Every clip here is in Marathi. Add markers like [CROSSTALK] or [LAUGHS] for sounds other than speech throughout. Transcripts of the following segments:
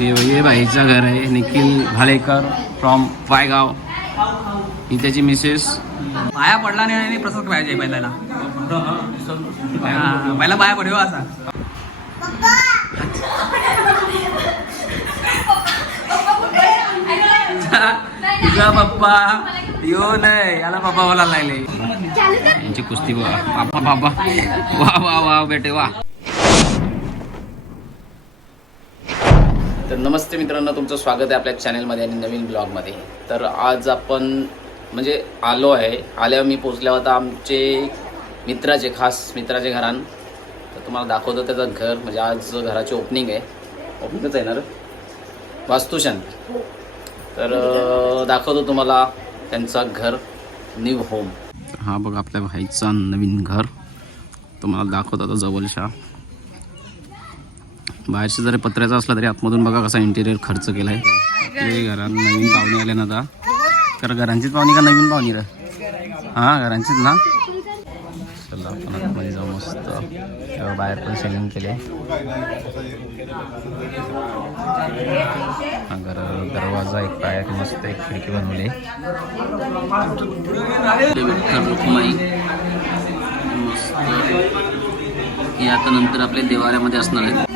ते हे हो, भाईचं घर आहे. निखिल भालेकर फ्रॉम वायगाव. ही त्याची मिसेस पाया पडला नाही आणि प्रसाद पाहिजे पहिल्याला. पहिला पाया पडव हो असा. तुझा पप्पा यो नाही याला पप्पा बोलायला लागले. यांची कुस्ती बाबा बाबा वा वा वा बेटे वा. तर नमस्ते मित्रांनो तुमचं स्वागत आहे आपल्या चॅनलमध्ये आणि नवीन ब्लॉगमध्ये. तर आज आपण म्हणजे आलो आहे. आल्यावर मी पोचल्या होता आमचे मित्राचे खास मित्राचे घरान तर तुम्हाला दाखवतो त्याचं घर. म्हणजे आज घराची ओपनिंग आहे. ओपनिंगच आहे ना वास्तुशांत तर दाखवतो तुम्हाला त्यांचा घर न्यू होम हा बघ आपल्या भाईचा नवीन घर. तुम्हाला दाखवतो आता जवळच्या. बाहेरचं जरी पत्र्याचा असला तरी आतमधून बघा कसा इंटेरियर खर्च केला आहे घरात नवीन पाहुणे आले ना आता. तर घरांचीच पाहुणी का नवीन पाहुणी रे? हां घरांचीच ना? चला आपण आतमध्ये जाऊ मस्त. तेव्हा बाहेर पण सेलिंग केले घर दरवाजा एक पायात मस्त एक खिडकी बनवली. मस्त. हे आता नंतर आपल्या देवाऱ्यामध्ये असणार आहेत.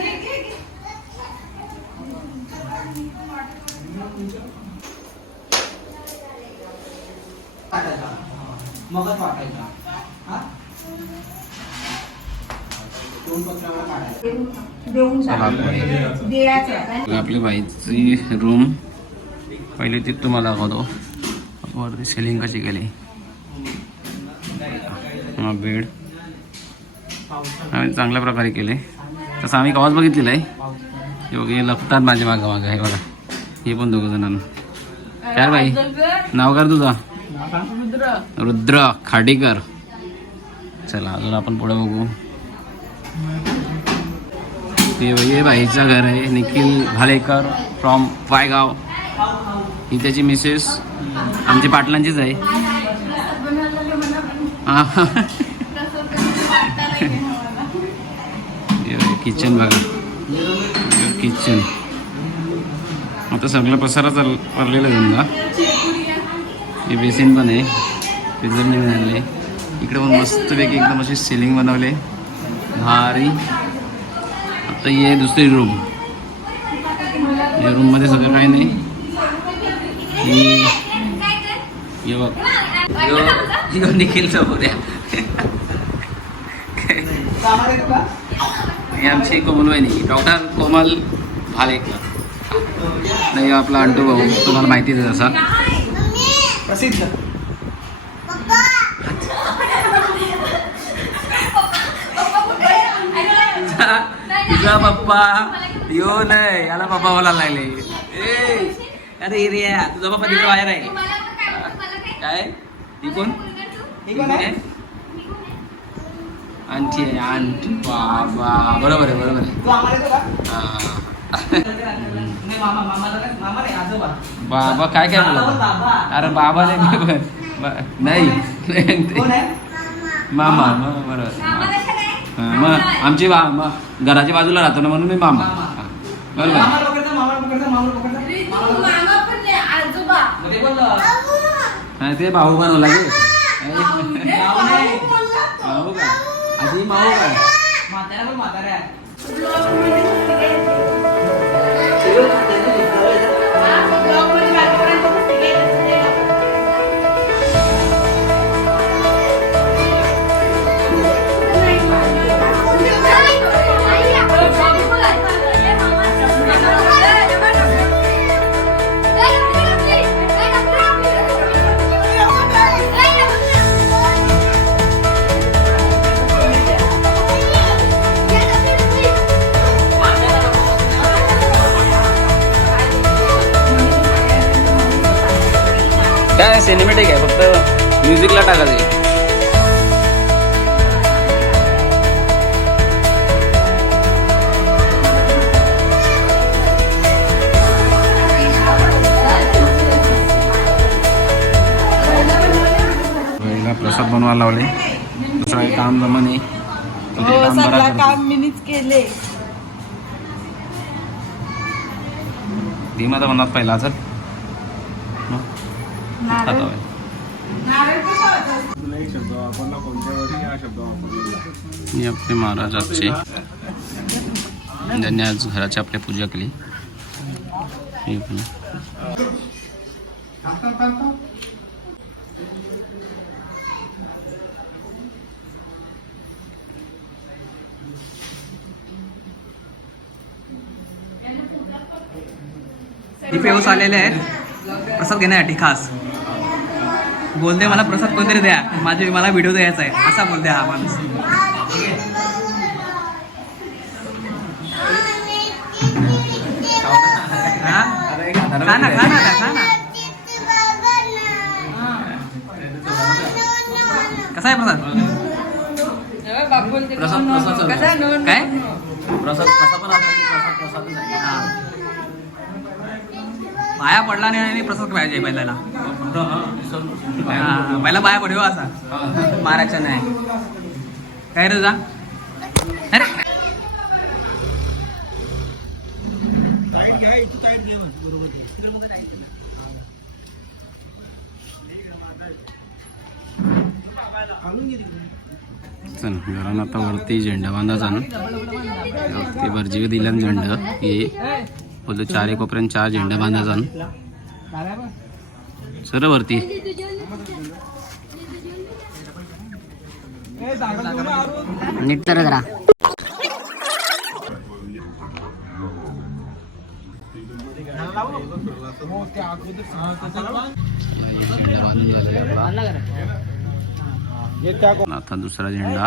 आपली बाईची रूम पहिले ती तुम्हाला दाखवतो. वरती सेलिंग कशी केली? हा बेड आम्ही चांगल्या प्रकारे केले. तसं आम्ही कवाच बघितलेलं आहे. हे बघ हे लपतात माझ्या मागं मागं. आहे बघा. हे पण दोघं जणांना. काय बाई? नाव कर तुझा? रुद्र खाडीकर. चला अजून आपण पुढे बघू. ते हे भाईचं घर आहे. निखिल भालेकर फ्रॉम वायगाव. ही त्याची मिसेस आमची पाटलांचीच आहे. किचन बघा किचन आता सगळं पसारा चाल पडलेला समजा. हे बेसिन पण आहे. पिझर नवीन आणले इकडे पण मस्तपैकी एकदम अशी सिलिंग बनवले भारी. आता ही आहे दुसरी रूम या रूममध्ये सगळं काही नाही. ही हे आमची कोमल वहिनी डॉक्टर कोमल भालेकर. नाही आपला अंटू भाऊ. तुम्हाला माहितीच आहे तसा. प्रसिद्ध. तुझा पप्पा यो नाही याला पप्पा बोलायला लागले. ए अरे रे तुझा पप्पा तिकडे बाहेर आहे. काय? ती कोण कोण आहे? आंटी आहे आंटी बाबा. बरोबर आहे बरोबर आहे. हा. बाबा काय काय बोलत अरे बाबा नाही नाही. मामा मामा बरोबर. मग आमची बा म- घराच्या बाजूला राहतो ना म्हणून मी मामा. हा, बरोबर? हा, ते भाऊ बनवला की. भाऊ का आधी भाऊ का सिनेमॅटिक आहे फक्त म्युझिकला टाकायचं प्रसाद बनवायला लावले. दुसरा काम जमा नाही. तो ते हो काम मीनीच केले. धीमाचा म्हणतात पहिला चल आता होय. तुला एक शब्द वापरला कोणत्यावरती हा शब्द वापरलेला आणि आपले महाराज आजचे त्यांनी आज घराची आपली पूजा केली. हे येऊस आलेले आहेत प्रसाद घेण्यासाठी खास. बोलते मला प्रसाद कोणतरी द्या. माझे मला व्हिडिओ द्यायचा आहे. असा बोलते हा माणूस? खा ना खा ना खा ना. कसा आहे प्रसाद? प्रसाद प्रसाद काय? प्रसाद कसा पण प्रसाद हा. पाया पडला नाही आणि प्रसाद पाहिजे बैलाला हा, पहिला पाया पडव असा. मारायचा नाही. काय रे जा? अरे. चल घरानं आता वरती झेंडा बांधा ना. ते भरजी दिला ना झेंडा. हे बोलतो चार कोपऱ्यात चार झेंडा बांधायचा सर वरती. नीट तर जरा. आता दुसरा झेंडा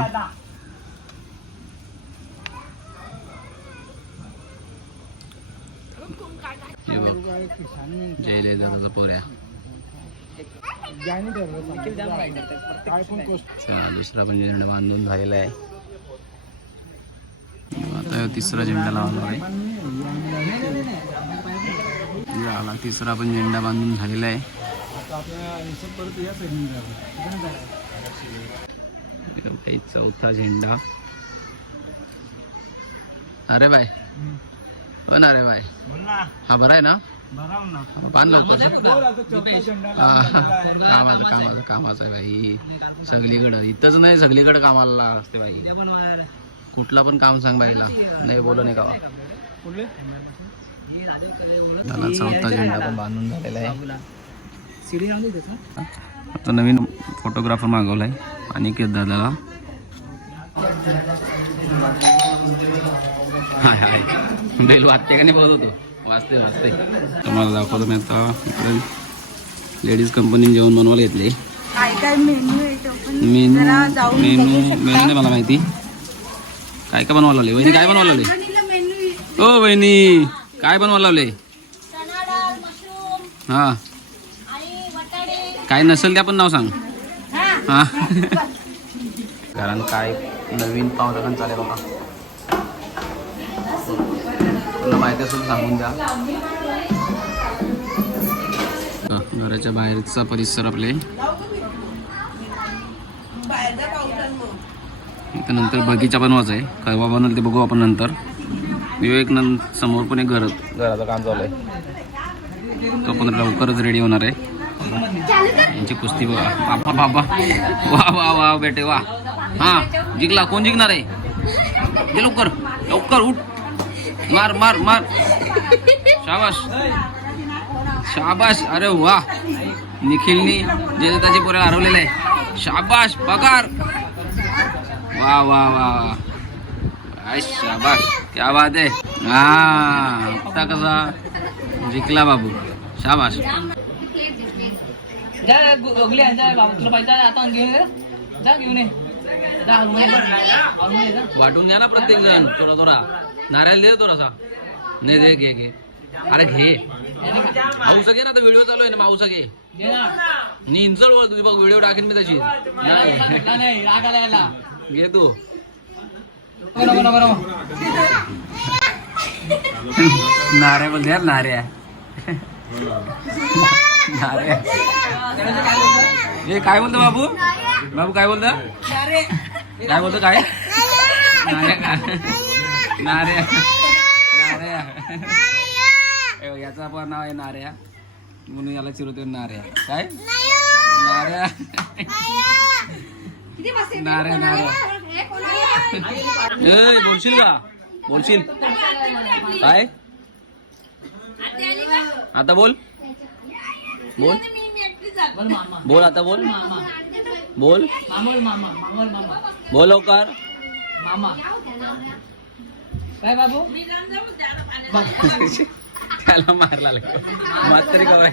हे बघ जय दादाचा पोऱ्या चला दुसरा पण झेंडा बांधून झालेला आहे आता तिसरा झेंडा लावणार आहे आला तिसरा पण झेंडा बांधून झालेला आहे काही चौथा झेंडा अरे बाय हो ना रे बाय हा बरा आहे ना बांध लवकर बोल आता चौथा झेंडा हा, लावलेला आहे. [LAUGHS] कामाचं कामाचं कामाचं आहे बाई. सगळीकडं. इथंच नाही सगळीकडे कामाला असते बाई. कुठला पण काम सांग बाईला. नाही बोल नाही का कुठले? त्याला चौथा झेंडा पण बांधून झालेला आहे? आता नवीन फोटोग्राफर मागवलाय अनिकेत दादाला. हाय हाय. बेल वाजते का नाही बघत होतो? वाजते वाजते. तुम्हाला दाखवतो मी आता इकडे लेडीज कंपनी जेवण बनवायला घेतले. काय काय मेन्यू आहे तो पण? Menu menu menu. नाही मला माहिती. काय काय बनवायला लावले? वहिनी काय बनवायला लावले? ओ वहिनी काय बनवायला लावले? हा. काय नसेल त्या पण नाव सांग. हा. [LAUGHS] कारण काय नवीन पाहुणं पण चालेल बघा. तुला माहिती असेल सांगून द्या. घराच्या बाहेरचा परिसर आपले. नंतर बगीचा बनवायचा आहे कळवा बनवलं ते बघू आपण नंतर. विवेक नंतर समोर पण एक घर घराचं काम चालू आहे. तो पण लवकरच रेडी होणार आहे. यांची कुस्ती बघा. बाबा बाबा. वा वा वा बेटे वा. हा जिंकला. कोण जिंकणार आहे? लवकर. लवकर उठ. मार मार मार। शाबाश शाबाश अरे वा निखिलनी जयताची पोऱ्याला हरवलेलं आहे. शाबाश पगार। वा वा वा वा शाबाश क्या बात आहे. हा आता कसा जिंकला बाबू. शाबाश जा जा तुला पाहिजे आता घेऊन जा घेऊन ये. वाटून घ्या ना प्रत्येक जण थोडा थोडा. नारळ दे थोडासा. नाही दे घे घे. अरे घे. माऊसा घे ना आता व्हिडिओ चालू आहे ना माऊसा घे. नी. इंचळ वळ तुझी बघ व्हिडिओ टाकेन मी तशी. घे तू. नाऱ्या बोलते यार नाऱ्या नाऱ्या हे काय बोलतो बाबू? बाबू काय बोलतो? काय बोलतो काय? नाऱ्या का? नाऱ्या नाऱ्या ए, याचं पण नाव आहे नार्या म्हणून याला चिरवतो नार्या काय? नार्या नार्या नार्या ए बोलशील का? बोलशील. काय? आता बोल. बोल. बोल आता बोल. बोल. बोल लवकर. त्याला मारला मात्र याला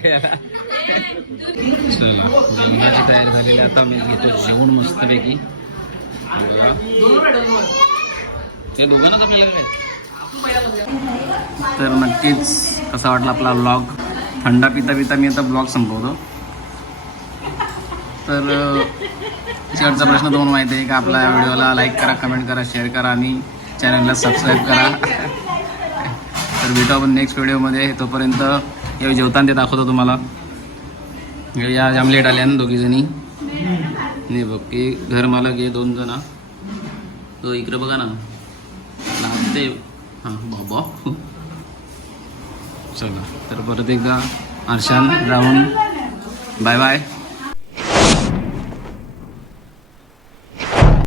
जेवणाची तयारी झालेली. आता मी घेतो जेवण मस्तपैकी. बघा. ते दोघांनाच आपल्याला काय? तर नक्कीच कसा वाटला आपला ब्लॉग थंडा पिता पिता मी आता ब्लॉग संपवतो. तर शेवटचा प्रश्न तुम्हाला माहिती आहे का? आपल्या व्हिडिओला लाईक करा कमेंट करा शेअर करा आणि चॅनलला सबस्क्राईब करा. तर भेटू आपण नेक्स्ट व्हिडिओमध्ये तोपर्यंत या जेवताना ते दाखवतो तुम्हाला. या जमलेट आल्या ना दोघीजणी नाही बघ की घर मालक आहे दोन जण. तो इकडे बघा ना. लागते हां बाबा. चला. तर परत एकदा आरशान राहून बाय बाय